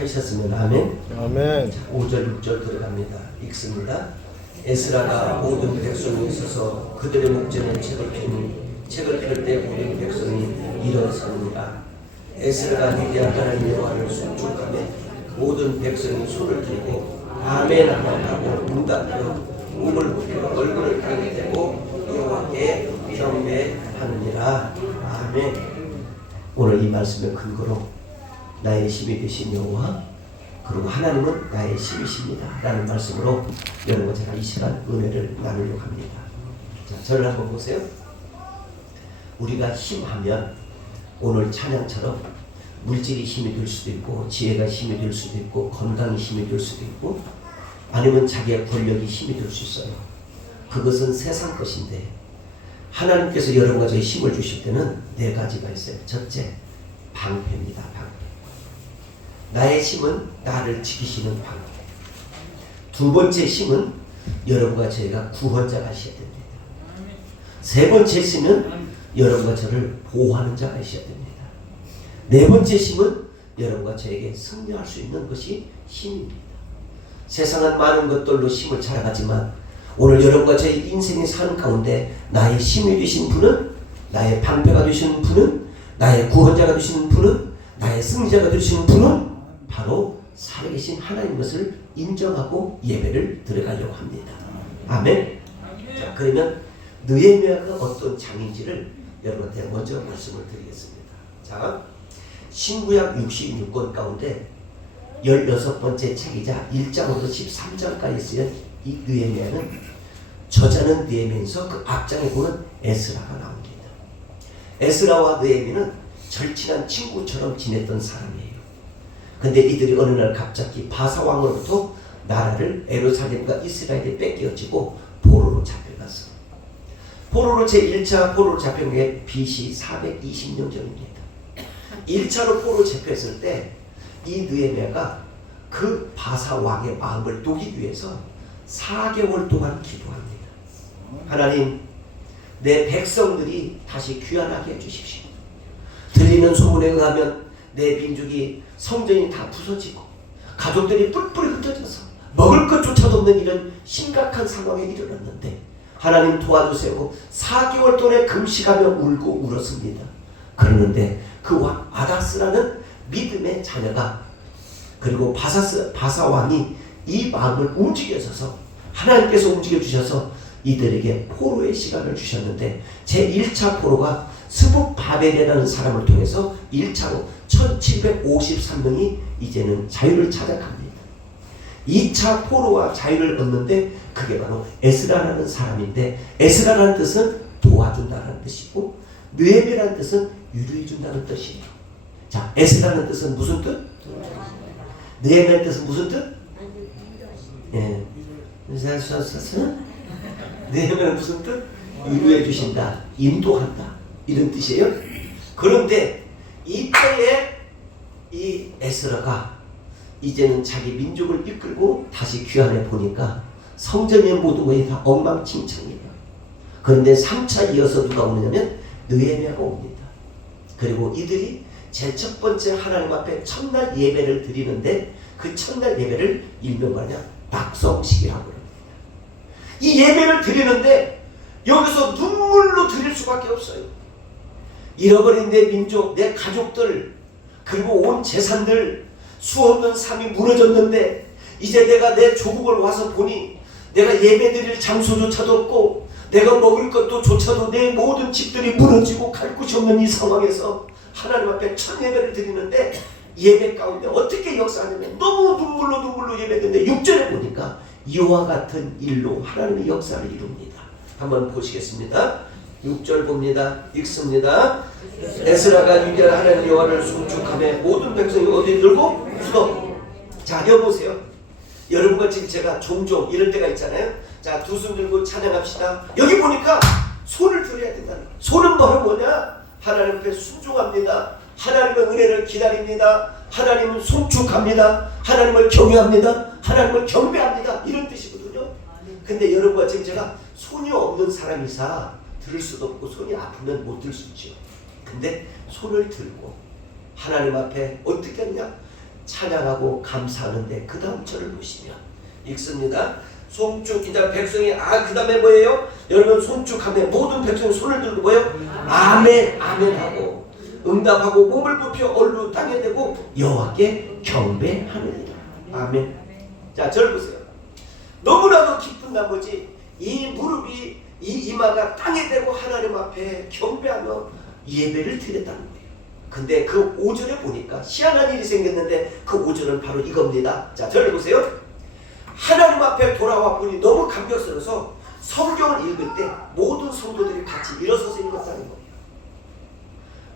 찾으셨으면 아멘. 아멘. 5절 6절 들어갑니다. 읽습니다. 에스라가 모든 백성이 서서 그들의 목전에 책을 펴니 책을 펼 때 모든 백성이 일어서니라. 에스라가 위대한 하나님 여호와를 송축하며 모든 백성이 손을 들고 아멘 하고 눈 닫고 몸을 굽혀 얼굴을 땅에 대고 여호와께 경배하느니라. 아멘. 오늘 이 말씀의 근거로 나의 힘이 되신 여호와 그리고 하나님은 나의 힘이십니다 라는 말씀으로 여러분과 제가 이 시간 은혜를 나누려고 합니다. 자, 저를 한번 보세요. 우리가 힘하면 오늘 찬양처럼 물질이 힘이 될 수도 있고 지혜가 힘이 될 수도 있고 건강이 힘이 될 수도 있고 아니면 자기의 권력이 힘이 될 수 있어요. 그것은 세상 것인데 하나님께서 여러분과 저희 힘을 주실 때는 네 가지가 있어요. 첫째, 방패입니다. 방패. 나의 힘은 나를 지키시는 방패. 두 번째 힘은 여러분과 저희가 구원자가 하셔야 됩니다. 세 번째 힘은 여러분과 저를 보호하는 자가 있어야 됩니다. 네 번째 힘은 여러분과 저에게 승리할 수 있는 것이 힘입니다. 세상은 많은 것들로 힘을 찾아가지만 오늘 여러분과 저희 인생의 사는 가운데 나의 힘이 되신 분은, 나의 방패가 되시는 분은, 나의 구원자가 되시는 분은, 나의 승리자가 되시는 분은 바로 살아계신 하나님 것을 인정하고 예배를 드려가려고 합니다. 아멘. 자, 그러면 느헤미야가 어떤 장인지를 여러분한테 먼저 말씀을 드리겠습니다. 자, 신구약 66권 가운데 16번째 책이자 1장부터 13장까지 쓰인 이 느헤미야는 저자는 느헤미야에서 그 앞장에 보는 에스라가 나옵니다. 에스라와 느헤미야는 절친한 친구처럼 지냈던 사람이에요. 근데 이들이 어느 날 갑자기 바사 왕으로부터 나라를 예루살렘과 이스라엘에 뺏겨지고 포로로 잡혀갔어. 포로로 제1차 포로로 잡혀간 게 BC 420년 전입니다. 1차로 포로 잡혔을 때 이 느헤미야가 그 바사 왕의 마음을 녹이기 위해서 4개월 동안 기도합니다. 하나님, 내 백성들이 다시 귀환하게 해주십시오. 들리는 소문에 의하면 내 민족이 성전이 다 부서지고 가족들이 뿔뿔이 흩어져서 먹을 것조차도 없는 이런 심각한 상황에 이르렀는데 하나님 도와주세요. 4개월 동안에 금식하며 울고 울었습니다. 그러는데 그 왕 아다스라는 믿음의 자녀가 그리고 바사 왕이 이 마음을 움직여서 하나님께서 움직여 주셔서 이들에게 포로의 시간을 주셨는데 제1차 포로가 스북바벨이라는 사람을 통해서 1차로 1753명이 이제는 자유를 찾아갑니다. 2차 포로와 자유를 얻는데 그게 바로 에스라라는 사람인데 에스라라는 뜻은 도와준다는 뜻이고 느헤미야라는 뜻은 유리해준다는 뜻이에요. 자, 에스라는 뜻은 무슨 뜻? 느헤미야의 뜻은 무슨 뜻? 예. 느헤미야는 무슨 뜻? 유리해주신다, 인도한다 이런 뜻이에요. 그런데 이때에 이 에스라가 이제는 자기 민족을 이끌고 다시 귀환해 보니까 성전의 모든 것이 다 엉망진창이에요. 그런데 3차 이어서 누가 오느냐면 느헤미야가 옵니다. 그리고 이들이 제 첫 번째 하나님 앞에 첫날 예배를 드리는데 그 첫날 예배를 일명 뭐냐? 낙성식이라고 합니다. 이 예배를 드리는데 여기서 눈물로 드릴 수밖에 없어요. 잃어버린 내 민족, 내 가족들, 그리고 온 재산들, 수없는 삶이 무너졌는데 이제 내가 내 조국을 와서 보니 내가 예배드릴 장소조차도 없고 내가 먹을 것도 조차도 내 모든 집들이 무너지고 갈 곳이 없는 이 상황에서 하나님 앞에 첫 예배를 드리는데 예배 가운데 어떻게 역사하냐면 너무 눈물로 예배드는데 6절에 보니까 이와 같은 일로 하나님의 역사를 이룹니다. 한번 보시겠습니다. 6절 봅니다. 읽습니다. 에스라가 위대한 하나님 여호와를 송축하며 모든 백성이 어디 들고 수도. 자, 여보세요. 여러분과 지금 제가 종종 이럴 때가 있잖아요. 자, 두 손 들고 찬양합시다. 여기 보니까 손을 들어야 된다는 거예요. 손은 바로 뭐냐? 하나님 앞에 순종합니다. 하나님의 은혜를 기다립니다. 하나님은 송축합니다. 하나님을 경외합니다. 하나님을 경배합니다. 이런 뜻이거든요. 근데 여러분과 지금 제가 손이 없는 사람이사 들을 수도 없고 손이 아프면 못 들 수 있죠. 근데 손을 들고 하나님 앞에 어떻게 하냐? 찬양하고 감사하는데 그 다음 절을 보시면 읽습니다. 송축 이제 백성이 그 다음에 뭐예요? 여러분 송축하면 모든 백성이 손을 들고 뭐예요? 아멘 아멘 하고 응답하고 몸을 굽혀 얼루 땅에 대고 여호와께 경배하느니라. 아멘. 자, 절 보세요. 너무나도 기쁜 나머지 이 무릎이 이 이마가 땅에 대고 하나님 앞에 경배하며 예배를 드렸다는 거예요. 근데 그 5절에 보니까 희한한 일이 생겼는데 그 5절은 바로 이겁니다. 자, 절 보세요. 하나님 앞에 돌아와 보니 너무 감격스러워서 성경을 읽을 때 모든 성도들이 같이 일어서서 읽었다는 거예요.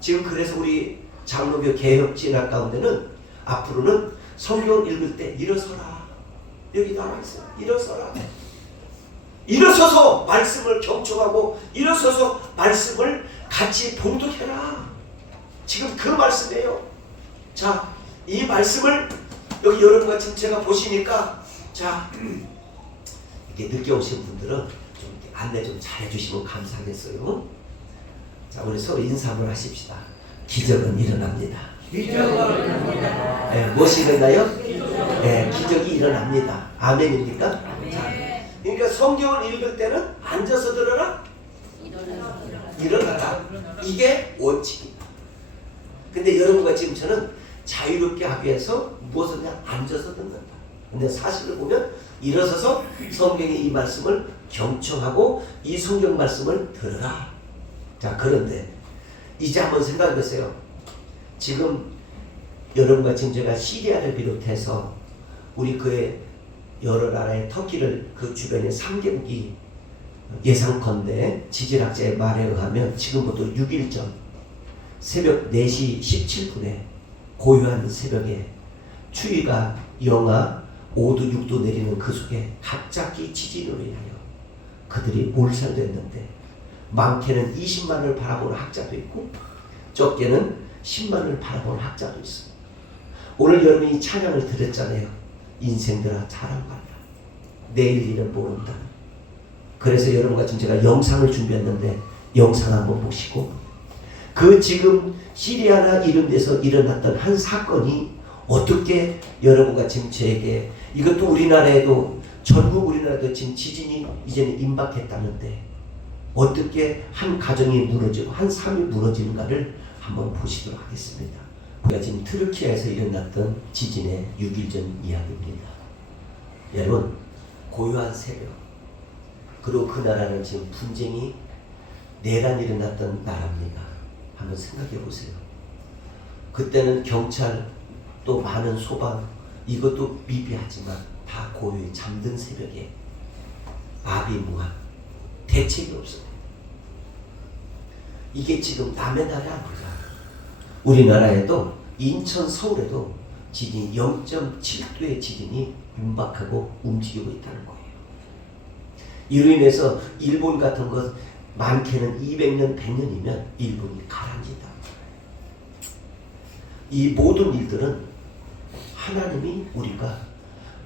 지금 그래서 우리 장로교 개혁 진학 가운데는 앞으로는 성경을 읽을 때 일어서라. 여기 나와 있어요. 일어서라. 일어서서 말씀을 경청하고 일어서서 말씀을 같이 봉독해라. 지금 그 말씀이에요. 자, 이 말씀을 여기 여러분과 지금 제가 보시니까 자, 이렇게 늦게 오신 분들은 좀 안내 좀 잘해주시면 감사하겠어요. 자, 우리 서로 인사 한번 하십시다. 기적은 일어납니다. 기적은 일어납니다. 네, 무엇이 일어나요? 네, 기적이 일어납니다. 아멘입니까? 자, 그러니까 성경을 읽을 때는 앉아서 들어라. 일어나라. 이게 원칙입니다. 근데 여러분과 지금 저는 자유롭게 하기 위해서 무엇을 그냥 앉아서 듣는다. 근데 사실을 보면 일어서서 성경의 이 말씀을 경청하고 이 성경 말씀을 들어라. 자, 그런데 이제 한번 생각해 보세요. 지금 여러분과 지금 제가 시리아를 비롯해서 우리 그의 여러 나라의 터키를 그 주변에 3개국이 예상컨대 지질학자의 말에 의하면 지금부터 6일 전 새벽 4시 17분에 고요한 새벽에 추위가 영하 5도 6도 내리는 그 속에 갑자기 지진으로 인하여 그들이 몰살됐는데 많게는 20만을 바라보는 학자도 있고 적게는 10만을 바라보는 학자도 있습니다. 오늘 여러분이 찬양을 들었잖아요. 인생들아 자랑하라. 내일 일은 모른다. 그래서 여러분과 지금 제가 영상을 준비했는데 영상 한번 보시고 그 지금 시리아나 이런 데서 일어났던 한 사건이 어떻게 여러분과 지금 저에게 이것도 우리나라에도 전국 우리나라도 지금 지진이 이제는 임박했다는데 어떻게 한 가정이 무너지고 한 삶이 무너지는가를 한번 보시도록 하겠습니다. 우리가 지금 트르키아에서 일어났던 지진의 6일 전 이야기입니다. 여러분 고요한 새벽 그리고 그 나라는 지금 분쟁이 내란이 일어났던 나라입니다. 한번 생각해 보세요. 그때는 경찰 또 많은 소방 이것도 미비하지만 다 고요히 잠든 새벽에 아비무한 대책이 없어요. 이게 지금 남의 나라 아닙니다. 우리나라에도 인천 서울에도 지진이 0.7도의 지진이 임박하고 움직이고 있다는 거예요. 이로 인해서 일본 같은 것 많게는 200년, 100년이면 일본이 가라앉는다. 이 모든 일들은 하나님이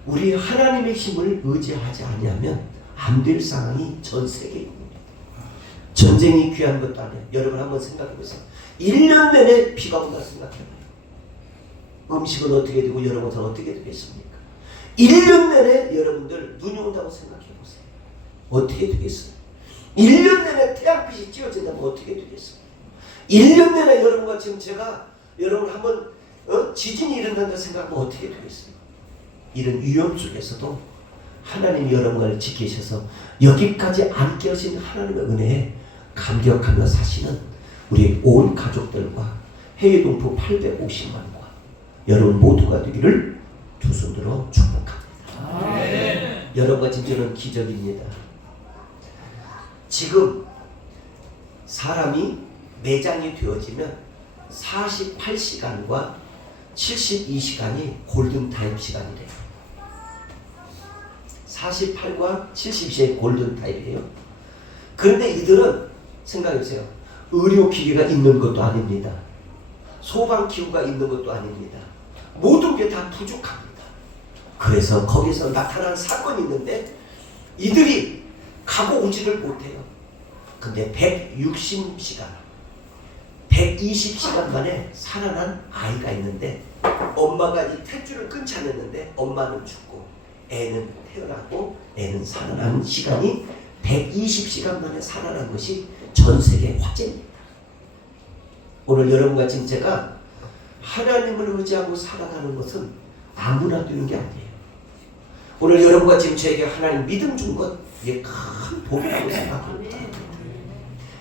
우리 하나님의 힘을 의지하지 아니하면 안 될 상황이 전 세계에 있습니다. 전쟁이 귀한 것도 아니에요. 여러분 한번 생각해 보세요. 1년 내내 비가 온다 생각해봐요. 음식은 어떻게 되고 여러분은 어떻게 되겠습니까? 1년 내내 여러분들 눈이 온다고 생각해 보세요. 어떻게 되겠어요? 1년 내내 태양빛이 찌어진다면 어떻게 되겠어요? 1년 내내 여러분과 지금 제가 여러분 한번 지진이 일어난다 생각하면 어떻게 되겠어요? 이런 위험 속에서도 하나님이 여러분을 지키셔서 여기까지 앉게 하신 하나님의 은혜에 감격하며 사시는 우리 온 가족들과 해외동포 850만과 여러분 모두가 되기를 두 손으로 축복합니다. 네. 여러분과 진짜는 기적입니다. 지금 사람이 내장이 되어지면 48시간과 72시간이 골든타임 시간이래요. 48과 72시간이 골든타임이에요. 그런데 이들은 생각해보세요. 의료기기가 있는 것도 아닙니다. 소방기구가 있는 것도 아닙니다. 모든 게 다 부족합니다. 그래서 거기서 나타난 사건이 있는데 이들이 가고 오지를 못해요. 근데 160시간 120시간 만에 살아난 아이가 있는데 엄마가 이 탯줄을 끊지 않았는데 엄마는 죽고 애는 태어나고 애는 살아나는 시간이 120시간 만에 살아난 것이 전 세계 화제입니다. 오늘 여러분과 지금 제가 하나님을 의지하고 살아가는 것은 아무나 되는 게 아니에요. 오늘 여러분과 지금 저에게 하나님 믿음 준 것, 이게 큰 복이라고 생각합니다.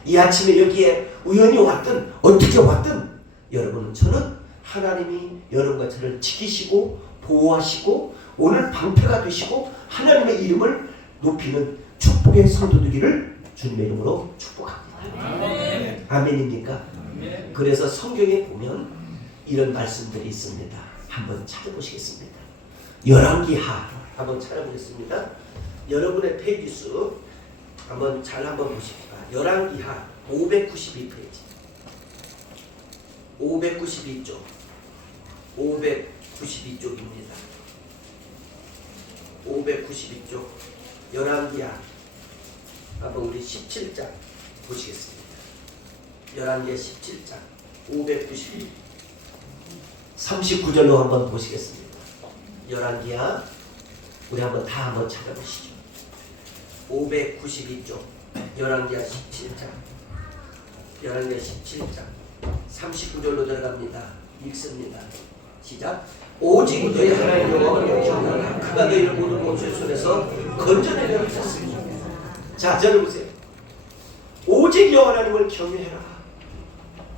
이 아침에 여기에 우연히 왔든 어떻게 왔든 여러분, 저는 하나님이 여러분과 저를 지키시고 보호하시고 오늘 방패가 되시고 하나님의 이름을 높이는 축복의 성도 되기를 주님의 이름으로 축복합니다. 아멘. 아멘입니까? 아멘. 그래서 성경에 보면 이런 말씀들이 있습니다. 한번 찾아보시겠습니다. 열왕기하 한번 찾아보겠습니다. 여러분의 페이지 수 한번 보십시다. 열왕기하 592페이지 592쪽 592쪽입니다. 592쪽 열왕기하 한번 우리 17장 보시겠습니다. 열왕기하 17장 592 39절로 한번 보시겠습니다. 열왕기하 우리 한번 찾아보시죠. 592쪽 열왕기하 17장 39절로 들어갑니다. 읽습니다. 시작. 오직 너희 하나님 여호와를 경외하라. 그가 너희를 모든 원수의 손에서 건져내려 하셨습니다. 자, 저를 보세요. 오직 여호와 하나님을 경외해라.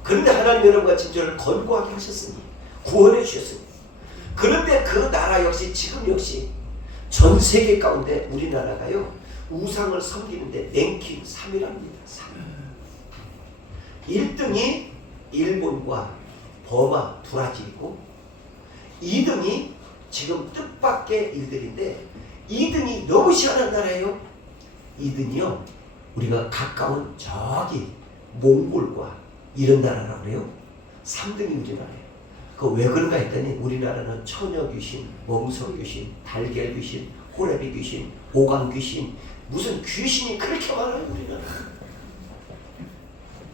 그런데 하나님 여러분과 지금 저를 건고하게 하셨으니 구원해 주셨으니, 그런데 그 나라 역시 지금 역시 전 세계 가운데 우리나라가요 우상을 섬기는데 랭킹 3위랍니다. 1등이 일본과 버마, 브라질이고 2등이 지금 뜻밖의 일들인데 2등이 너무 희한한 나라예요. 2등이요 우리가 가까운 저기 몽골과 이런 나라라고 그래요. 3등이 우리나라예요. 그 왜 그런가 했더니 우리나라는 처녀 귀신, 멍석 귀신, 달걀 귀신, 호래비 귀신, 오강 귀신, 무슨 귀신이 그렇게 많아요 우리나라.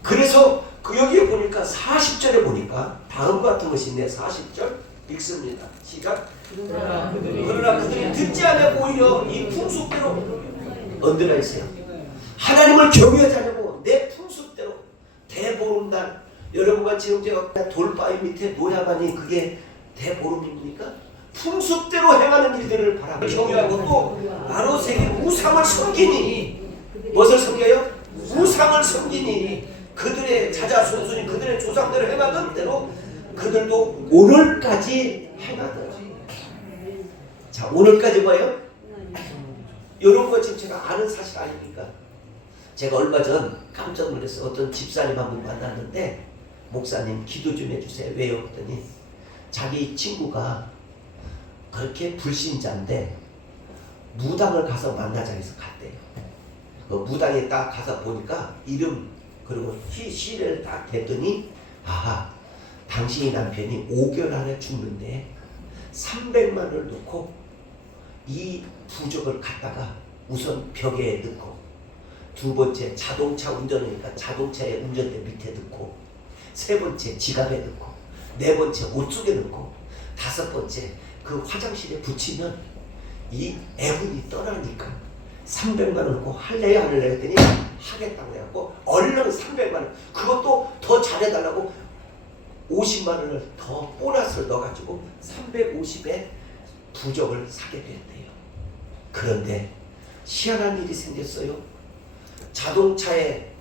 그래서 그 여기에 보니까 40절에 보니까 다음과 같은 것이 있네. 40절 읽습니다. 시작. 그러나 그들이 듣지 않고 오히려 이 풍속대로 언제나 있어요. 하나님을 경외하지 않고 내 풍속대로 대보름날, 여러분과 지금 제가 돌바위 밑에 모야하니 그게 대보름입니까? 풍속대로 행하는 일들을 바라고 경외하고 또 바로 세계 우상을 섬기니, 무엇을 섬겨요? 우상을 섬기니 그들의 자자손손이 그들의 조상대로 행하던 대로 그들도 오늘까지 행하더라. 자, 오늘까지 뭐예요? 이런 거 지금 제가 아는 사실 아닙니까? 제가 얼마 전 깜짝 놀랐어요. 어떤 집사님 한 분 만났는데, 목사님 기도 좀 해주세요. 왜요? 그랬더니 자기 친구가 그렇게 불신자인데 무당을 가서 만나자 해서 갔대요. 그 무당에 딱 가서 보니까 이름 그리고 시를 딱 댔더니, 아하, 당신이 남편이 5개월 안에 죽는데 300만 원을 놓고 이 부적을 갖다가 우선 벽에 넣고, 두 번째 자동차 운전하니까 자동차의 운전대 밑에 넣고, 세 번째 지갑에 넣고, 네 번째 옷 속에 넣고, 다섯 번째 그 화장실에 붙이면 이 애군이 떠나니까 300만 원 넣고 할래요? 안 할래요? 했더니 하겠다고 해갖고 얼른 300만 원, 그것도 더 잘해달라고 50만 원을 더 보너스를 넣어가지고 350에 부적을 사게 됐대요. 그런데 희한한 일이 생겼어요. 자동차에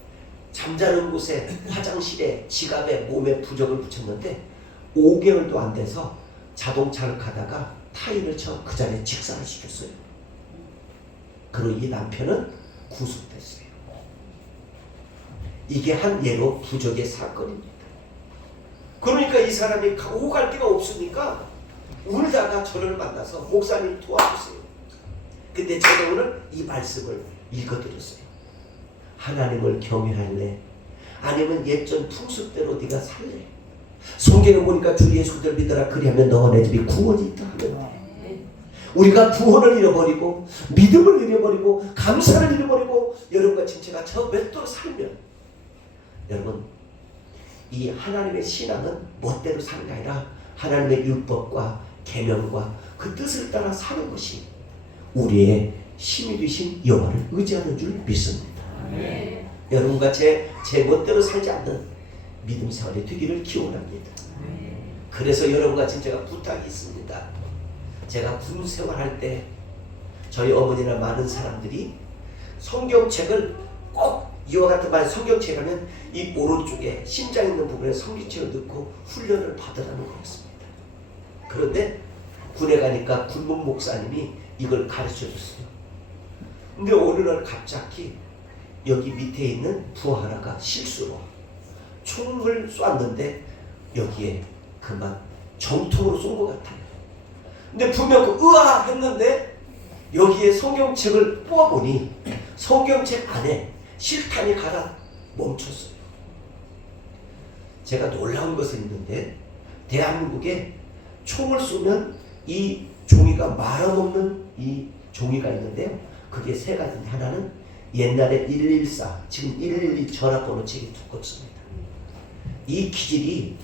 잠자는 곳에 화장실에 지갑에 몸에 부적을 붙였는데 5개월도 안 돼서 자동차를 가다가 타이를 쳐 그 자리에 직사를 시켰어요. 그리고 이 남편은 구속됐어요. 이게 한 예로 부적의 사건입니다. 그러니까 이 사람이 오갈 데가 없으니까 울다가 저를 만나서 목사님 도와주세요. 근데 제가 오늘 이 말씀을 읽어드렸어요. 하나님을 경외할래? 아니면 옛전 풍습대로 네가 살래? 성경에 보니까 주 예수를 믿어라 그리하면 너와 내 집이 구원이 있다 하는데, 우리가 구원을 잃어버리고 믿음을 잃어버리고 감사를 잃어버리고 여러분과 진짜가 저 맷돌 살면, 여러분 이 하나님의 신앙은 멋대로 사는 게 아니라 하나님의 율법과 계명과 그 뜻을 따라 사는 것이 우리의 힘이 되신 여호와를 의지하는 줄 믿습니다. 여러분과 제 멋대로 살지 않는 믿음 생활이 되기를 기원합니다. 그래서 여러분과 지금 제가 부탁이 있습니다. 제가 군 생활할 때 저희 어머니나 많은 사람들이 성경책을 꼭 이와 같은 말 성경책 하면 이 오른쪽에 심장 있는 부분에 성경책을 넣고 훈련을 받으라는 거였습니다. 그런데 군에 가니까 군목 목사님이 이걸 가르쳐 줬어요. 근데 어느 날 갑자기 여기 밑에 있는 부하 하나가 실수로 총을 쐈는데 여기에 그만 정통으로 쏜 것 같아요. 근데 분명 으아 했는데 여기에 성경책을 뽑아보니 성경책 안에 실탄이 가다 멈췄어요. 제가 놀라운 것은 있는데 대한민국에 총을 쏘면 이 종이가 말아먹는 이 종이가 있는데요. 그게 세 가지인데 하나는 옛날에 114 지금 112 전화번호 책이 두껍습니다. 이 기질이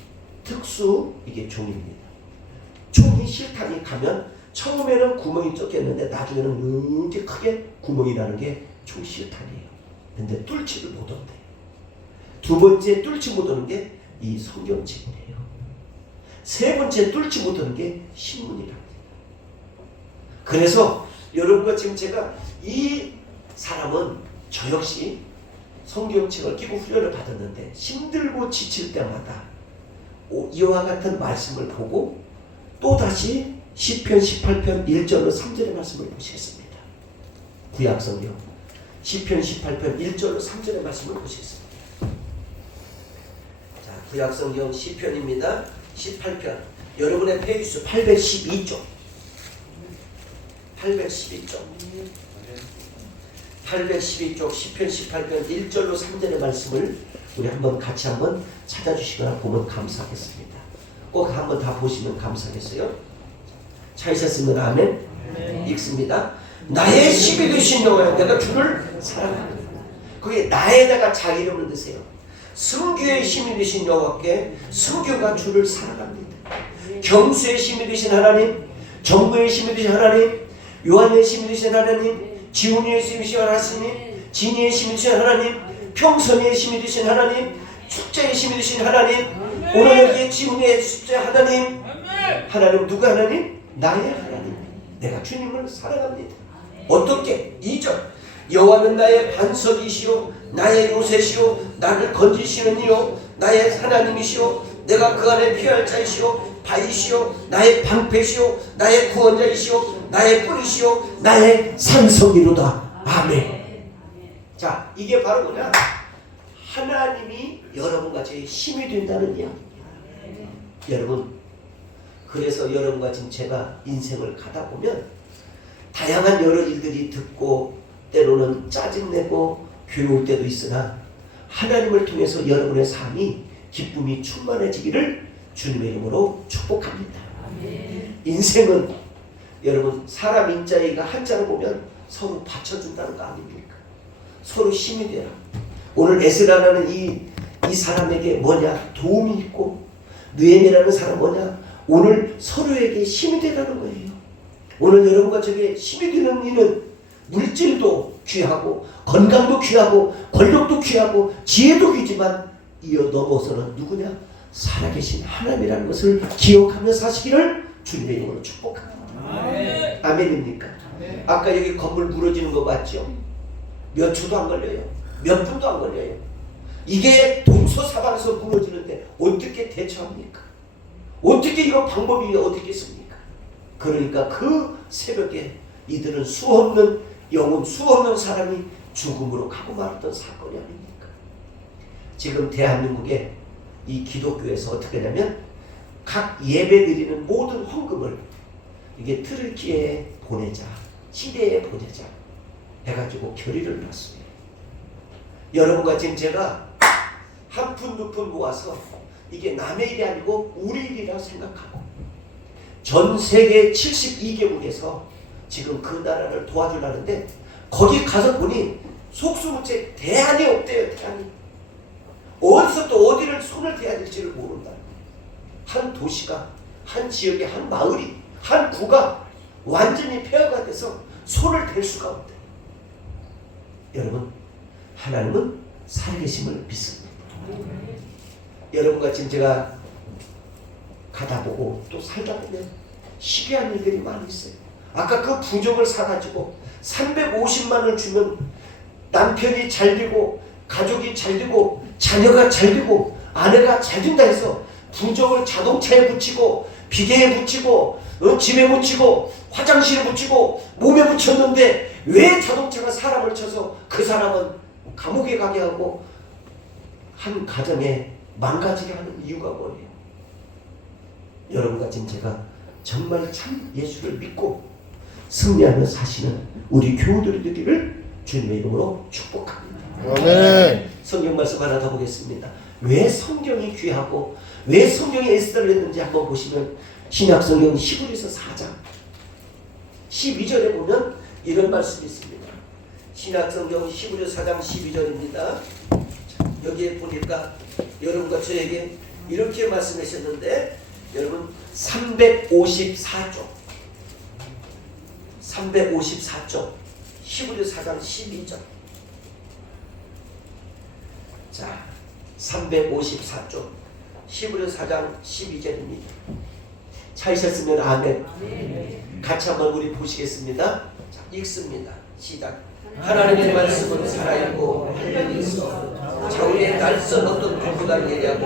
특수 이게 종입니다. 총이 실탄이 가면 처음에는 구멍이 쫓겼는데 나중에는 이렇게 크게 구멍이 나는 게 총 실탄이에요. 근데 뚫지를 못한대요. 두 번째 뚫지 못하는 게 이 성경책이에요. 세 번째 뚫지 못하는 게 신문이랍니다. 그래서 여러분과 지금 제가 이 사람은 저 역시 성경책을 끼고 훈련을 받았는데 힘들고 지칠 때마다 이와 같은 말씀을 보고 또다시 시편 18편 1절로 3절의 말씀을 보시겠습니다. 구약성경 시편 18편 1절로 3절의 말씀을 보시겠습니다. 자, 구약성경 시편입니다. 18편 여러분의 페이지 812쪽 812쪽 시편 18편 1절로 3절의 말씀을 우리 한번 같이 한번 찾아주시거나 보면 감사하겠습니다. 꼭 한번 다 보시면 감사하겠어요. 찾으셨으면 아멘. 읽습니다. 나의 힘이 되신 여호와여 내가 주를 사랑합니다. 거기에 나에다가 자기 이름을 넣으세요. 승규의 힘이 되신 여호와께 승규가 주를 사랑합니다. 경수의 힘이 되신 하나님, 정부의 힘이 되신 하나님, 요한의 힘이 되신 하나님, 지훈이의 힘이 되신 하나님, 진이의 힘이 되신 하나님, 평선의 힘이 되신 하나님, 축제의 힘이 되신 하나님, 오늘 여기에 지훈이의 축제 하나님, 하나님 누구 하나님? 나의 하나님. 내가 주님을 사랑합니다. 어떻게? 2절 여호와는 나의 반석이시오 나의 요새시오 나를 건지시는 이요 나의 하나님이시오 내가 그 안에 피할 자이시오 바위시오 나의 방패시오 나의 구원자이시오 나의 뿌리시오 나의 산성이로다. 아멘. 자, 이게 바로 뭐냐? 하나님이 여러분과 제 힘이 된다는 이야기입니다. 여러분, 그래서 여러분과 지금 제가 인생을 가다 보면 다양한 여러 일들이 듣고 때로는 짜증내고 괴로울 때도 있으나 하나님을 통해서 여러분의 삶이 기쁨이 충만해지기를 주님의 이름으로 축복합니다. 인생은 여러분 사람 인자이가 한자로 보면 서로 받쳐준다는 거 아닙니까? 서로 힘이 되라. 오늘 에스라라는 이 사람에게 뭐냐? 도움이 있고 느헤미야라는 사람 뭐냐? 오늘 서로에게 힘이 되라는 거예요. 오늘 여러분과 저게 힘이 되는 이는 물질도 귀하고 건강도 귀하고 권력도 귀하고 지혜도 귀지만 이어 넘어서는 누구냐? 살아계신 하나님이라는 것을 기억하며 사시기를 주님의 이름으로 축복합니다. 아멘입니까? 아까 여기 건물 무너지는 거 봤죠? 몇 초도 안 걸려요. 몇 분도 안 걸려요. 이게 동서사방에서 무너지는데 어떻게 대처합니까? 어떻게 이런 방법이 어떻게 있습니까? 그러니까 그 새벽에 이들은 수없는 영혼, 수없는 사람이 죽음으로 가고 말았던 사건이 아닙니까? 지금 대한민국에 이 기독교에서 어떻게 하냐면 각 예배 드리는 모든 헌금을 이게 트르키에 보내자, 시리아에 보내자 해가지고 결의를 놨어요. 여러분과 지금 제가 한 푼 두 푼 모아서 이게 남의 일이 아니고 우리 일이라 생각하고 전 세계 72개국에서 지금 그 나라를 도와주려는데 거기 가서 보니 속수무책 대안이 없대요. 대안이. 어디서 또 어디를 손을 대야 될지를 모른다. 한 도시가 한 지역의 한 마을이, 한 구가 완전히 폐허가 돼서 손을 댈 수가 없대. 여러분, 하나님은 살아계심을 믿습니다. 여러분과 지금 제가 가다 보고 또 살다 보면 희귀한 일들이 많이 있어요. 아까 그 부족을 사가지고 350만을 주면 남편이 잘 되고 가족이 잘 되고 자녀가 잘 되고 아내가 잘 된다 해서 부족을 자동차에 붙이고 비계에 붙이고 집에 붙이고 화장실에 붙이고 몸에 붙였는데 왜 자동차가 사람을 쳐서 그 사람은 감옥에 가게 하고 한 가정에 망가지게 하는 이유가 뭐예요? 여러분과 지금 제가 정말 참 예수를 믿고 승리하며 사시는 우리 교우들이 되기를 주님의 이름으로 축복합니다. 아멘. 성경 말씀 하나 더 보겠습니다. 왜 성경이 귀하고 왜 성경이 에스더를 했는지 한번 보시면 신약성경 히브리서 4장 12절에 보면 이런 말씀이 있습니다. 신약성경 히브리서 4장 12절입니다. 여기에 보니까 여러분과 저에게 이렇게 말씀하셨는데, 여러분 354쪽 히브리서 4장 12절. 자, 354쪽 히브리서 4장 12절입니다. 찾으셨으면 아멘. 같이 한번 우리 보시겠습니다. 자, 읽습니다. 시작. 하나님의 말씀은 살아있고 활력이 있어 좌우에 날선 어떤 불보다 예리하고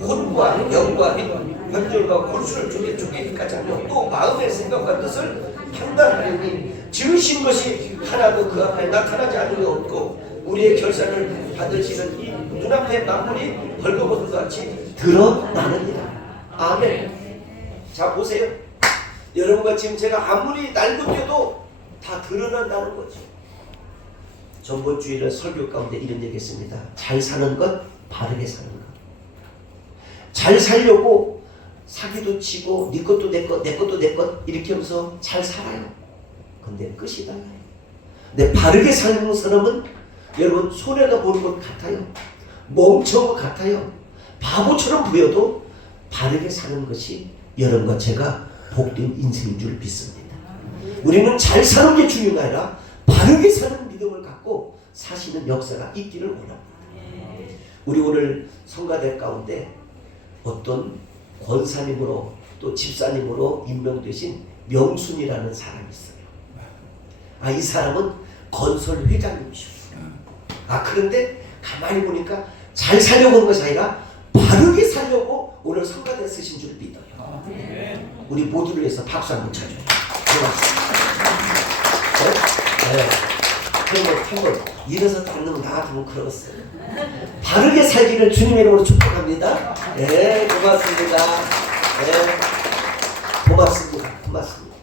혼과 영과 및 관절과 골수를 쪼개기까지 하며 또 마음의 생각과 뜻을 판단하려니 지으신 것이 하나도 그 앞에 나타나지 않는 게 없고 우리의 결산을 받으시는 이 눈앞의 만물이 벌거벗은 것 같이 드러나느니라. 아멘. 자, 보세요. 여러분과 지금 제가 아무리 날붙여도 다 드러난다는 거죠. 전번 주일에 설교 가운데 이런 얘기 했습니다. 잘 사는 것, 바르게 사는 것. 잘 살려고 사기도 치고 네 것도 내 것, 내 것도 내 것 이렇게 하면서 잘 살아요. 근데 끝이 달라요. 근데 바르게 사는 사람은 여러분 손해가 보는 것 같아요. 멍청한 것 같아요. 바보처럼 보여도 바르게 사는 것이 여러분과 제가 복된 인생인 줄 믿습니다. 우리는 잘 사는 게 중요한 게 아니라 바르게 사는 믿음을 갖고 사시는 역사가 있기를 원합니다. 우리 오늘 성가대 가운데 어떤 권사님으로 또 집사님으로 임명되신 명순이라는 사람이 있어요. 이 사람은 건설 회장님이셨어요. 그런데 가만히 보니까 잘 살려고 하는 것이 아니라 바르게 살려고 오늘 성가대 쓰신 줄 믿어요. 우리 모두를 위해서 박수 한번 쳐줘요. 한번 일어서 앉는 나 같으면 그러겠어요. 바르게 살기를 주님의 이름으로 축복합니다. 네, 고맙습니다. 네, 고맙습니다.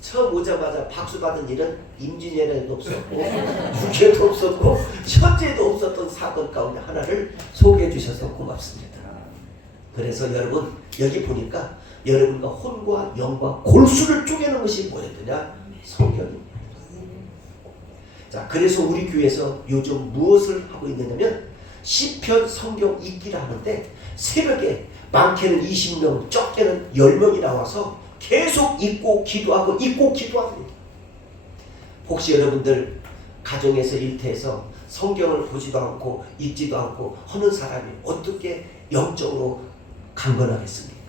처음 오자마자 박수 받은 일은 임진왜란에도 없었고 국회도 없었고 현재도 없었던 사건 가운데 하나를 소개해 주셔서 고맙습니다. 그래서 여러분 여기 보니까 여러분과 혼과 영과 골수를 쪼개는 것이 뭐였느냐? 성경입니다. 자, 그래서 우리 교회에서 요즘 무엇을 하고 있느냐면 시편 성경 읽기를 하는데 새벽에 많게는 20명, 적게는 10명이 나와서 계속 읽고 기도하고 읽고 기도합니다. 혹시 여러분들 가정에서 일터에서 성경을 보지도 않고 읽지도 않고 하는 사람이 어떻게 영적으로 강건하겠습니까?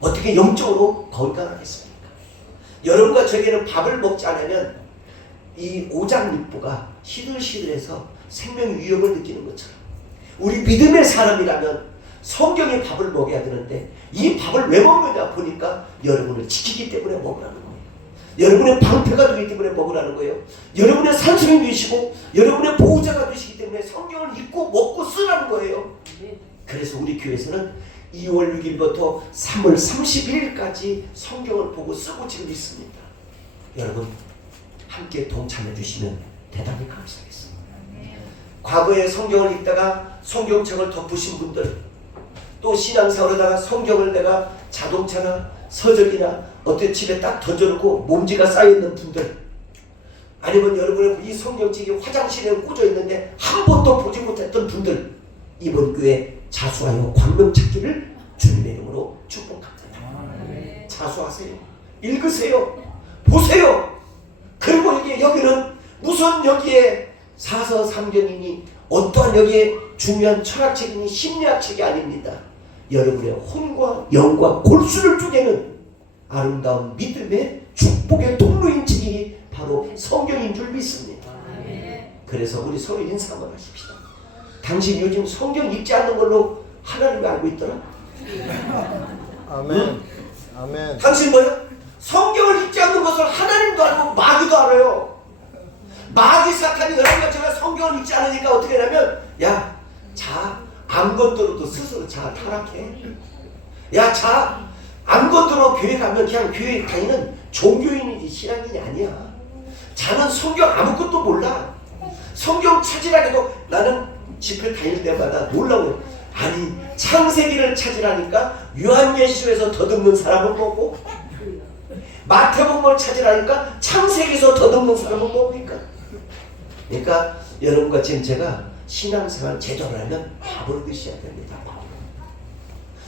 어떻게 영적으로 건강하겠습니까? 여러분과 저에게는 밥을 먹지 않으면 이 오장육부가 시들시들해서 생명 위협을 느끼는 것처럼 우리 믿음의 사람이라면 성경의 밥을 먹여야 되는데 이 밥을 왜 먹느냐 보니까 여러분을 지키기 때문에 먹으라는 거예요. 여러분의 방패가 되기 때문에 먹으라는 거예요. 여러분의 산성이 되시고 여러분의 보호자가 되시기 때문에 성경을 읽고 먹고 쓰라는 거예요. 그래서 우리 교회에서는 2월 6일부터 3월 31일까지 성경을 보고 쓰고 지금 있습니다. 여러분 함께 동참해 주시면 대단히 감사하겠습니다. 과거에 성경을 읽다가 성경책을 덮으신 분들, 또 신앙생활하다가 성경을 내가 자동차나 서적이나 어떤 집에 딱 던져놓고 먼지가 쌓여있는 분들, 아니면 여러분의 이 성경책이 화장실에 꽂혀 있는데 한 번도 보지 못했던 분들, 이번 교회 자수하여 광명 찾기를 주님의 이름으로 축복합니다. 사수하세요. 읽으세요. 보세요. 그리고 이게 여기는 무슨 여기에 사서삼경이니 어떠한 여기에 중요한 철학책이니 심리학책이 아닙니다. 여러분의 혼과 영과 골수를 쪼개는 아름다운 믿음의 축복의 통로인 책이 바로 성경인 줄 믿습니다. 그래서 우리 서로 인사 한번 하십시다. 당신 요즘 성경 읽지 않는 걸로 하나님을 알고 있더라? 아멘. 응? 아멘. 당신 뭐야? 성경을 읽지 않는 것을 하나님도 알고 마귀도 알아요. 마귀 사탄이 여러분과 제가 성경을 읽지 않으니까 어떻게 하냐면, 야, 자, 암건도로도 스스로 자 타락해. 야, 자, 암건도로 교회 가면 그냥 교회 다니는 종교인이지 신앙인이 아니야. 자는 성경 아무것도 몰라. 성경 찾으라 해도 나는 집회 다닐 때마다 놀라워요. 아니, 창세기를 찾으라니까 요한계시록에서 더듬는 사람은 뭐고, 마태복음을 찾으라니까 창세기에서 더듬는 사람은 뭡니까? 그러니까 여러분과 지금 제가 신앙생활 제대로 하면 밥을 드셔야 됩니다.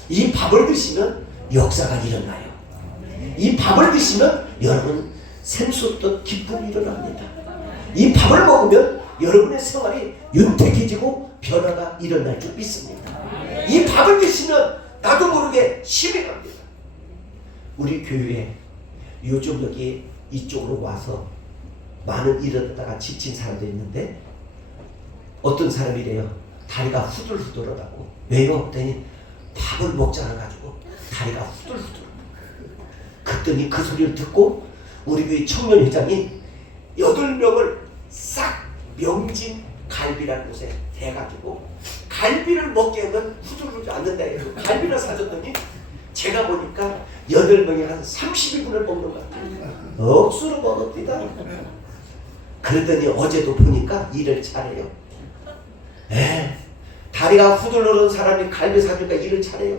이 밥을 드시면 역사가 일어나요. 이 밥을 드시면 여러분 샘솟던 기쁨이 일어납니다. 이 밥을 먹으면 여러분의 생활이 윤택해지고 변화가 일어날 줄 믿습니다. 이 밥을 드시면 나도 모르게 힘이 갑니다. 우리 교회에 요즘 여기 이쪽으로 와서 많은 일을 하다가 지친 사람들이 있는데 어떤 사람이래요. 다리가 후들후들하다고. 왜요? 그랬더니 밥을 먹지 않아가지고 다리가 후들후들. 그랬더니 그 소리를 듣고 우리 교회 청년회장이 8명을 싹 명진 갈비라는 곳에 대가지고 갈비를 먹게 하면 후들후들 않는다 해서 갈비를 사줬더니 제가 보니까 8명이 한 30인분을 먹는 것 같아요. 억수로 먹었디다. 그러더니 어제도 보니까 일을 잘해요. 다리가 후들르는 사람이 갈비 사주니까 일을 잘해요.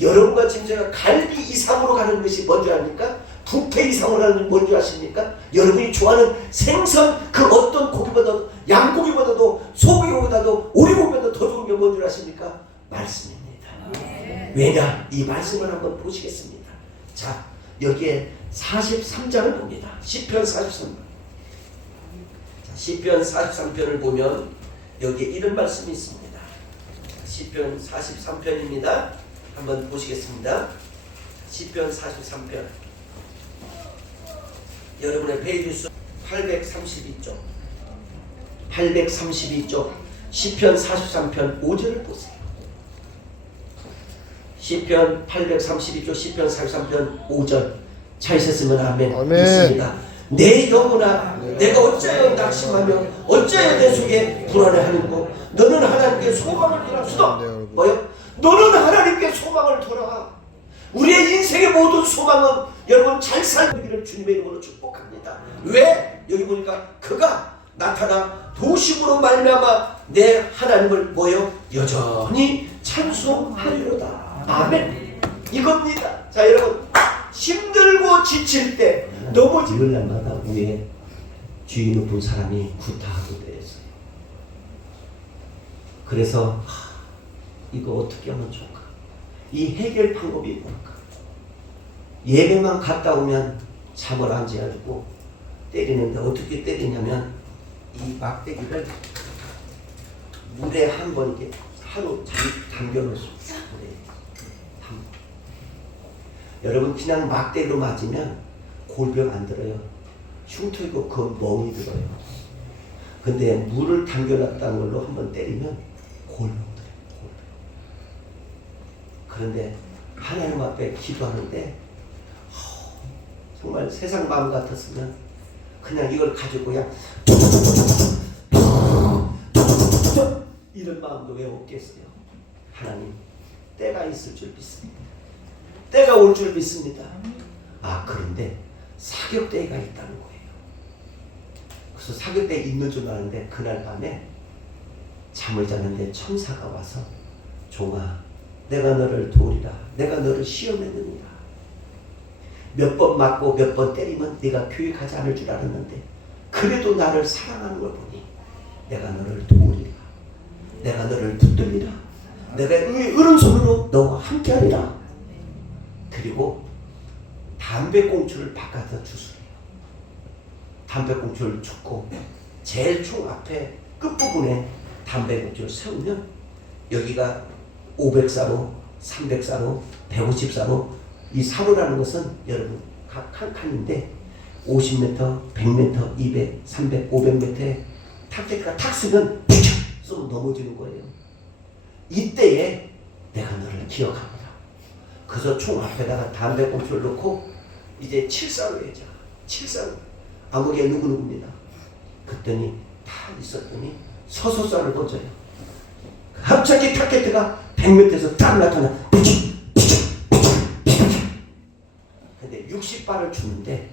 여러분과 지금 제가 갈비 이상으로 가는 것이 뭔지 아십니까? 부페 이상으로 가는 것이 뭔지 아십니까? 여러분이 좋아하는 생선 그 어떤 고기보다도 양고기보다도 소고기보다도 오리고기보다도 더 좋은 게 뭔지 아십니까? 말씀입니다. 왜냐? 이 말씀을 한번 보시겠습니다. 자, 여기에 43장을 봅니다. 시편 43편. 시편 43편을 보면 여기에 이런 말씀이 있습니다. 시편 43편입니다. 한번 보시겠습니다. 시편 43편. 여러분의 페이지 수 832쪽. 832쪽. 시편 43편 5절을 보세요. 시편 832쪽 시편 43편 5절. 찾으셨으면 아멘. 아멘. 있습니다. 내 영혼아, 내가 어찌하여 낙심하며 어찌하여 내 속에 불안해하는고. 너는 하나님께 소망을 두라. 수도 뭐요? 너는 하나님께 소망을 두라. 우리의 인생의 모든 소망은 여러분 잘 살기를 주님의 이름으로 축복합니다. 왜? 여기 보니까 그가 나타나 도심으로 말미암아 내 하나님을 뭐요? 여전히 찬송하리로다. 아멘. 이겁니다. 자, 여러분 힘들고 지칠 때 넘어지는 날마다 위에 주의 높은 사람이 구타하고 되었어요. 그래서 이거 어떻게 하면 좋을까? 이 해결 방법이 뭘까? 예배만 갔다 오면 잠을 안 자가지고 때리는데 어떻게 때리냐면 이 막대기를 물에 한 번 이렇게 하루 담겨놓습니다. 여러분 그냥 막대기로 맞으면 골병 안 들어요. 흉터이고 그 멍이 들어요. 근데 물을 담겨놨다는 걸로 한번 때리면 골병 들어요. 그런데 하나님 앞에 기도하는데 정말 세상 마음 같았으면 그냥 이걸 가지고 그냥 이런 마음도 왜 없겠어요? 하나님 때가 있을 줄 믿습니다. 때가 올 줄 믿습니다. 그런데 사격대가 있다는 거예요. 그래서 사격대 있는 줄 아는데 그날 밤에 잠을 자는데 천사가 와서 종아 내가 너를 도우리라. 내가 너를 시험했느니라. 몇 번 맞고 몇 번 때리면 네가 교회 가지 않을 줄 알았는데 그래도 나를 사랑하는 걸 보니 내가 너를 도우리라. 내가 너를 붙들리라. 내가 오른손으로 너와 함께하리라. 그리고 담배꽁초를 바깥에서 주술해요. 담배꽁초를 줍고 제일 총 앞에 끝부분에 담배꽁초를 세우면 여기가 500사로, 300사로, 150사로, 이 사로라는 것은 여러분 각 한 칸인데 50m, 100m, 200, 300, 500m에 타켓가 탁 쓰면 푸쩍 쏘면 넘어지는 거예요. 이때에 내가 너를 기억합니다. 그래서 총 앞에다가 담배꽁초를 넣고 이제 7사로 해자. 7사로. 아무개 누구누구입니다. 그랬더니 다 있었더니 서서 쏴를 던져요. 갑자기 타켓가 100m에서 딱 나타나. 근데 60발을 주는데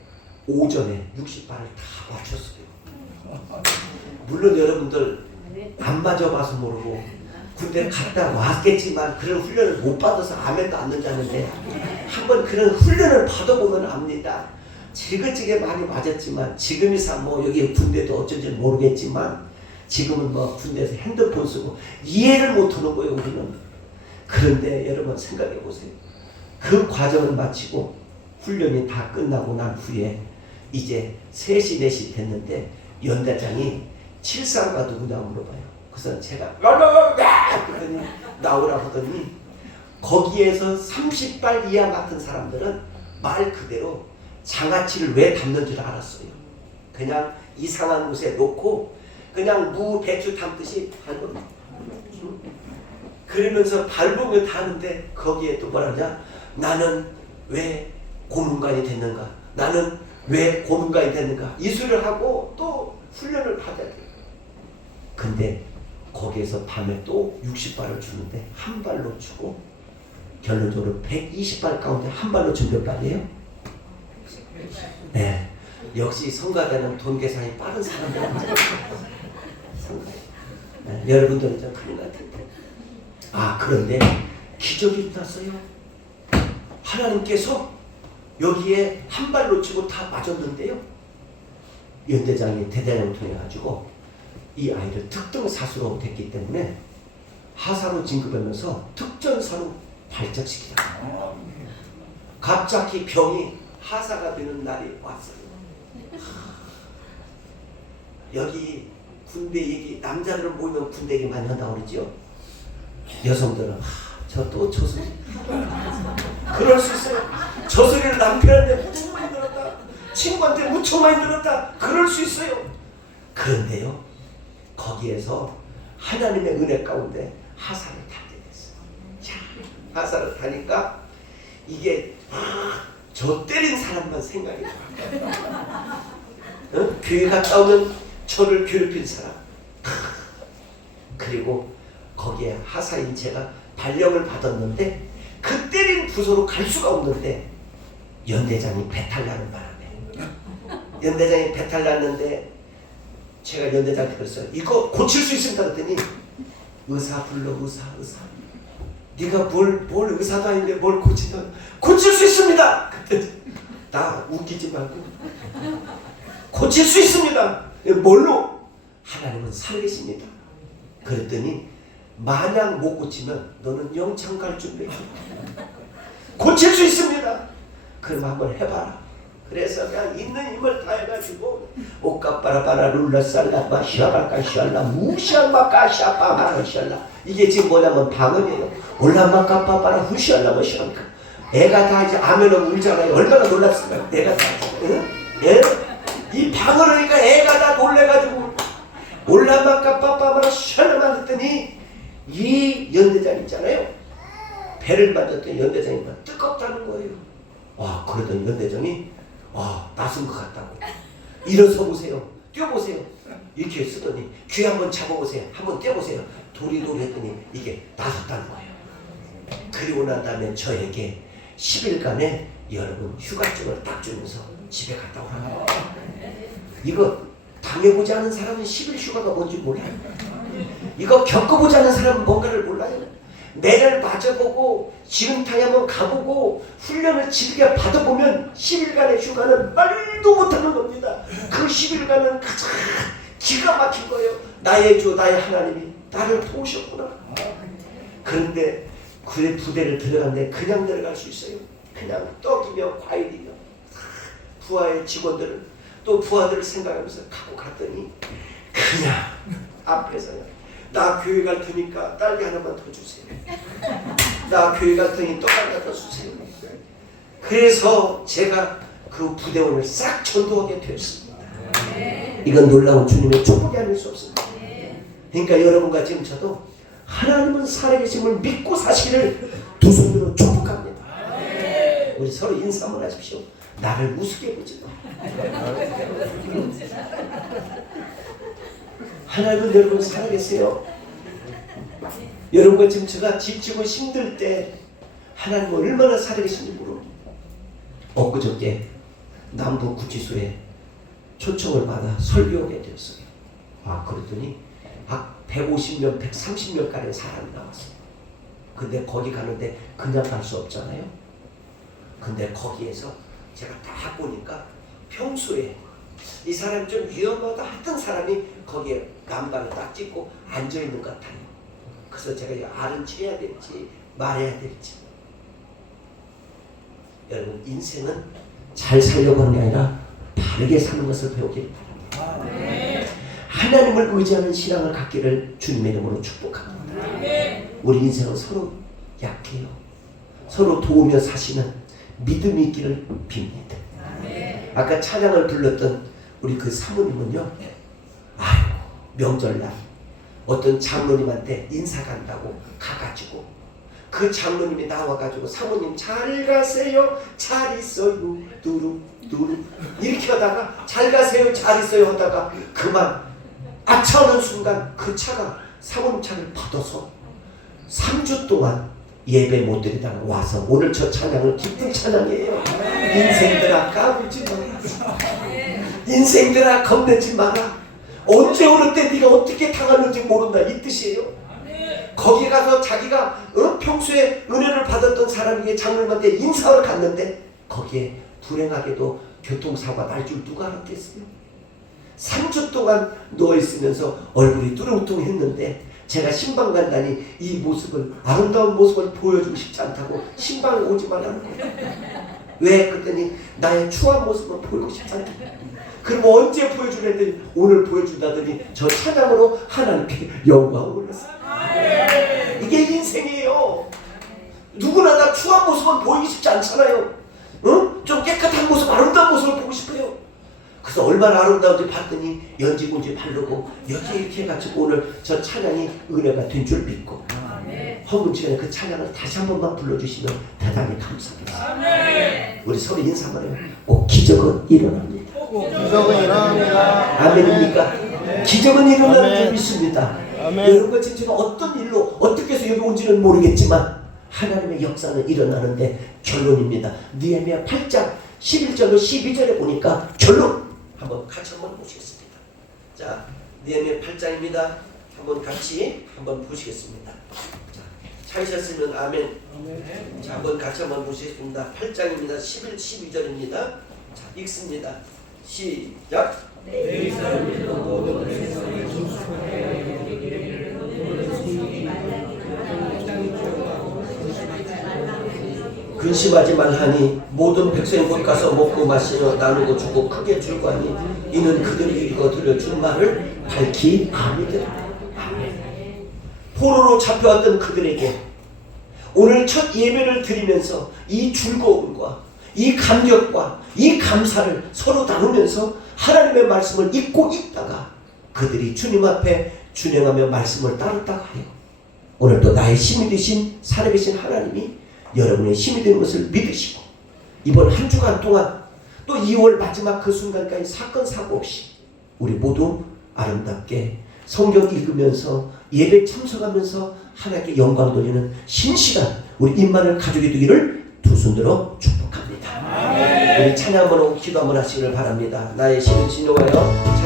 오전에 60발을 다 맞췄어요. 물론 여러분들 안 맞아봐서 모르고 군대 갔다 왔겠지만 그런 훈련을 못 받아서 아멘도 안 넣자는데 한번 그런 훈련을 받아보면 압니다. 지긋지게 많이 맞았지만 지금 이상 뭐 여기 군대도 어쩐지 모르겠지만 지금은 뭐 군대에서 핸드폰 쓰고 이해를 못하는 거예요 우리는. 그런데 여러분 생각해 보세요. 그 과정을 마치고 훈련이 다 끝나고 난 후에 이제 3시 4시 됐는데 연대장이 7사가 누구냐 물어봐요. 그래서 제가 그랬더니 나오라 하더니 거기에서 30발 이하 맡은 사람들은 말 그대로 장아찌를 왜 담는 줄 알았어요. 그냥 이상한 곳에 놓고 그냥 무 배추 담듯이 밟으면 그러면서 밟으면 다는데 거기에 또 뭐라 하냐, 나는 왜 고문관이 됐는가, 나는 왜 고문관이 됐는가, 이 소리를 하고 또 훈련을 받아야 돼요. 근데 거기에서 밤에 또 60발을 주는데 한 발로 주고 결론적으로 120발 가운데 한 발로 준 몇 발이에요? 네, 역시 성가대는 돈 계산이 빠른 사람들. 네, 여러분들은 좀 큰일 날 텐데. 그런데 기적이 일어났어요. 하나님께서 여기에 한 발로 치고 다 맞았는데요. 연대장이 대대장을 통해 가지고 이 아이를 특등사수로 됐기 때문에 하사로 진급하면서 특전사로 발작시키다. 갑자기 병이 하사가 되는 날이 왔어요. 여기 군대 얘기, 남자들은 모이면 군대 얘기 많이 한다고 그러죠. 여성들은 저 또 저 소리. 그럴 수 있어요. 저 소리를 남편한테 무척 많이 들었다, 친구한테 무척 많이 들었다, 그럴 수 있어요. 그런데요, 거기에서 하나님의 은혜 가운데 하사를 타게 됐어요. 자, 하사를 타니까 이게 저 때린 사람만 생각이 나요. 교회 갔다 오면 저를 괴롭힌 사람. 그리고 거기에 하사인 제가 발령을 받았는데 그 때린 부서로 갈 수가 없는데 연대장이 배탈나는 바람에, 연대장이 배탈났는데 제가 연대장한테 그랬어요. 이거 고칠 수 있습니다 그랬더니 의사 불러. 의사 네가 뭘 의사도 아닌데 뭘 고친다. 고칠 수 있습니다. 그때 나 웃기지 말고 고칠 수 있습니다. 뭘로? 하나님은 살리십니다. 그랬더니 만약 못 고치면 너는 영창 갈 준비해. 고칠 수 있습니다. 그럼 한번 해봐라. 그래서 그냥 있는 힘을 다 해가지고 오까빠라빠라 룰라살라 시아바까 시알라 무시알마까 시아바마라 시알라. 이게 지금 뭐냐면 방언이에요. 올라마까빠빠라 후시알라 시알까. 애가 다 이제 아멘을 울잖아요. 얼마나 놀랐을까. 애가 다 예? 이 방언이니까 애가 다 놀래가지고 올라마까빠빠마라 시알라만 했더니 이 연대장 있잖아요. 배를 만졌더니 연대장이 뜨겁다는 거예요. 와, 그러더니 연대장이 낯선 것 같다고. 일어서 보세요. 뛰어보세요. 이렇게 쓰더니 귀 한번 잡아보세요. 한번 뛰어보세요. 도리도리 했더니 이게 낯섰다는 거예요. 그리고 난 다음에 저에게 10일간의 여러분 휴가증을 딱 주면서 집에 갔다 오라고. 이거 당해보지 않은 사람은 10일 휴가가 뭔지 몰라요. 이거 겪어보지 않은 사람은 뭔가를 몰라요. 매를 맞아보고 지름타기 한번 가보고 훈련을 질게 받아보면 10일간의 휴가는 말도 못하는 겁니다. 그 10일간은 가장 기가 막힌 거예요. 나의 주 나의 하나님이 나를 도우셨구나. 그런데 그 부대를 들어갔는데 그냥 들어갈 수 있어요? 그냥 떡이며 과일이며 부하의 직원들을 또 부하들을 생각하면서 갖고 갔더니 그냥 앞에서요. 나 교회 갈 테니까 딸기 하나만 더 주세요. 나 교회 갈 테니 떡 하나 더 주세요. 그래서 제가 그 부대원을 싹 전도하게 되었습니다. 이건 놀라운 주님의 축복이 아닐 수 없습니다. 그러니까 여러분과 지금 저도 하나님은 살아계심을 믿고 사시기를 두 손으로 축복합니다. 우리 서로 인사 한번 하십시오. 나를 우습게 보지 마. 하나님은 여러분 살아계세요. 여러분과 지금 제가 지치고 힘들 때 하나님은 얼마나 살아계신지 모릅니다. 엊그저께 남부 구치소에 초청을 받아 설교하게 되었어요. 그랬더니 150명, 130명가량 사람이 나왔어요. 근데 거기 가는데 그냥 갈 수 없잖아요. 근데 거기에서 제가 딱 보니까 평소에 이 사람이 좀 위험하다 했던 사람이 거기에 남방을 딱 찍고 앉아있는 것 같아요. 그래서 제가 알은 쳐야 될지 말해야 될지. 여러분, 인생은 잘 살려고 하는 게 아니라 바르게 사는 것을 배우길 바랍니다. 하나님을 의지하는 신앙을 갖기를 주님의 이름으로 축복합니다. 우리 인생은 서로 약해요. 서로 도우며 사시는 믿음이 있기를 빕니다. 아까 찬양을 불렀던 우리 그 사모님은요, 명절날 어떤 장로님한테 인사 간다고 가가지고 그 장로님이 나와가지고 사모님 잘 가세요, 잘 있어요, 두루 이렇게 하다가 잘 가세요, 잘 있어요 하다가 그만 아차하는 순간 그 차가 사모님 차를 받아서 3주 동안 예배 못 드리다가 와서 오늘 저 찬양은 기쁜 찬양이에요. 인생들아 까불지 마라. 인생들아 겁내지 마라. 언제 오는 때 네가 어떻게 당하는지 모른다, 이 뜻이에요. 거기 가서 자기가 평소에 은혜를 받았던 사람에게 장로님한테 인사를 갔는데 거기에 불행하게도 교통사고가 날 줄 누가 알았겠어요. 3주 동안 누워있으면서 얼굴이 뚜렁뚜렁했는데 제가 신방 간다니 이 모습을, 아름다운 모습을 보여주고 싶지 않다고 신방을 오지 말라는 거예요. 왜? 그랬더니 나의 추한 모습을 보이고 싶지 않다. 그럼 언제 보여주랬더니 오늘 보여준다더니 저 찬양으로 하나님께 영광을 올렸어요. 이게 인생이에요. 누구나 다 추한 모습은 보이기 쉽지 않잖아요. 좀 깨끗한 모습, 아름다운 모습을 보고 싶어요. 그래서 얼마나 아름다운지 봤더니 연지군지 바르고 이렇게 해가지고 오늘 저 찬양이 은혜가 된 줄 믿고 헌금 시간에 그 찬양을 다시 한 번만 불러주시면 대단히 감사합니다. 우리 서로 인사 한번 해요. 꼭 기적은 일어납니다. 기적은 일어납니다. 아멘입니까? 기적은 일어나는 줄 믿습니다. 아멘. 여러분과 지금 제가 어떤 일로 어떻게 해서 여기 온지는 모르겠지만 하나님의 역사는 일어나는데 결론입니다. 느헤미야 8장 11절로 12절에 보니까 결론 한번 같이 한번 보시겠습니다. 자, 느헤미야 8장입니다. 한번 같이 한번 보시겠습니다. 자, 찾으셨으면 아멘. 자, 한번 같이 한번 보시겠습니다. 8장입니다. 11, 12절입니다. 자, 읽습니다. 시작. 근심하지 말하니 모든 백성이 곧 가서 먹고 마시며 나누고 주고 크게 줄거니 이는 그들이 읽어 들려준 말을 밝히 아니더라. 포로로 잡혀왔던 그들에게 오늘 첫 예배를 드리면서 이 즐거움과 이 감격과 이 감사를 서로 나누면서 하나님의 말씀을 읽고 있다가 그들이 주님 앞에 준행하며 말씀을 따르다가 해요. 오늘도 나의 힘이 되신 살아계신 하나님이 여러분의 힘이 되는 것을 믿으시고 이번 한 주간 동안 또 2월 마지막 그 순간까지 사건 사고 없이 우리 모두 아름답게 성경 읽으면서 예배 참석하면서 하나님께 영광 돌리는 신실한 우리 임마누엘 가족이 되기를 두 손들어 축복합니다. 우리 찬양 한번 하고 기도 한번 하시기를 바랍니다. 나의 신을 신용하여 찬양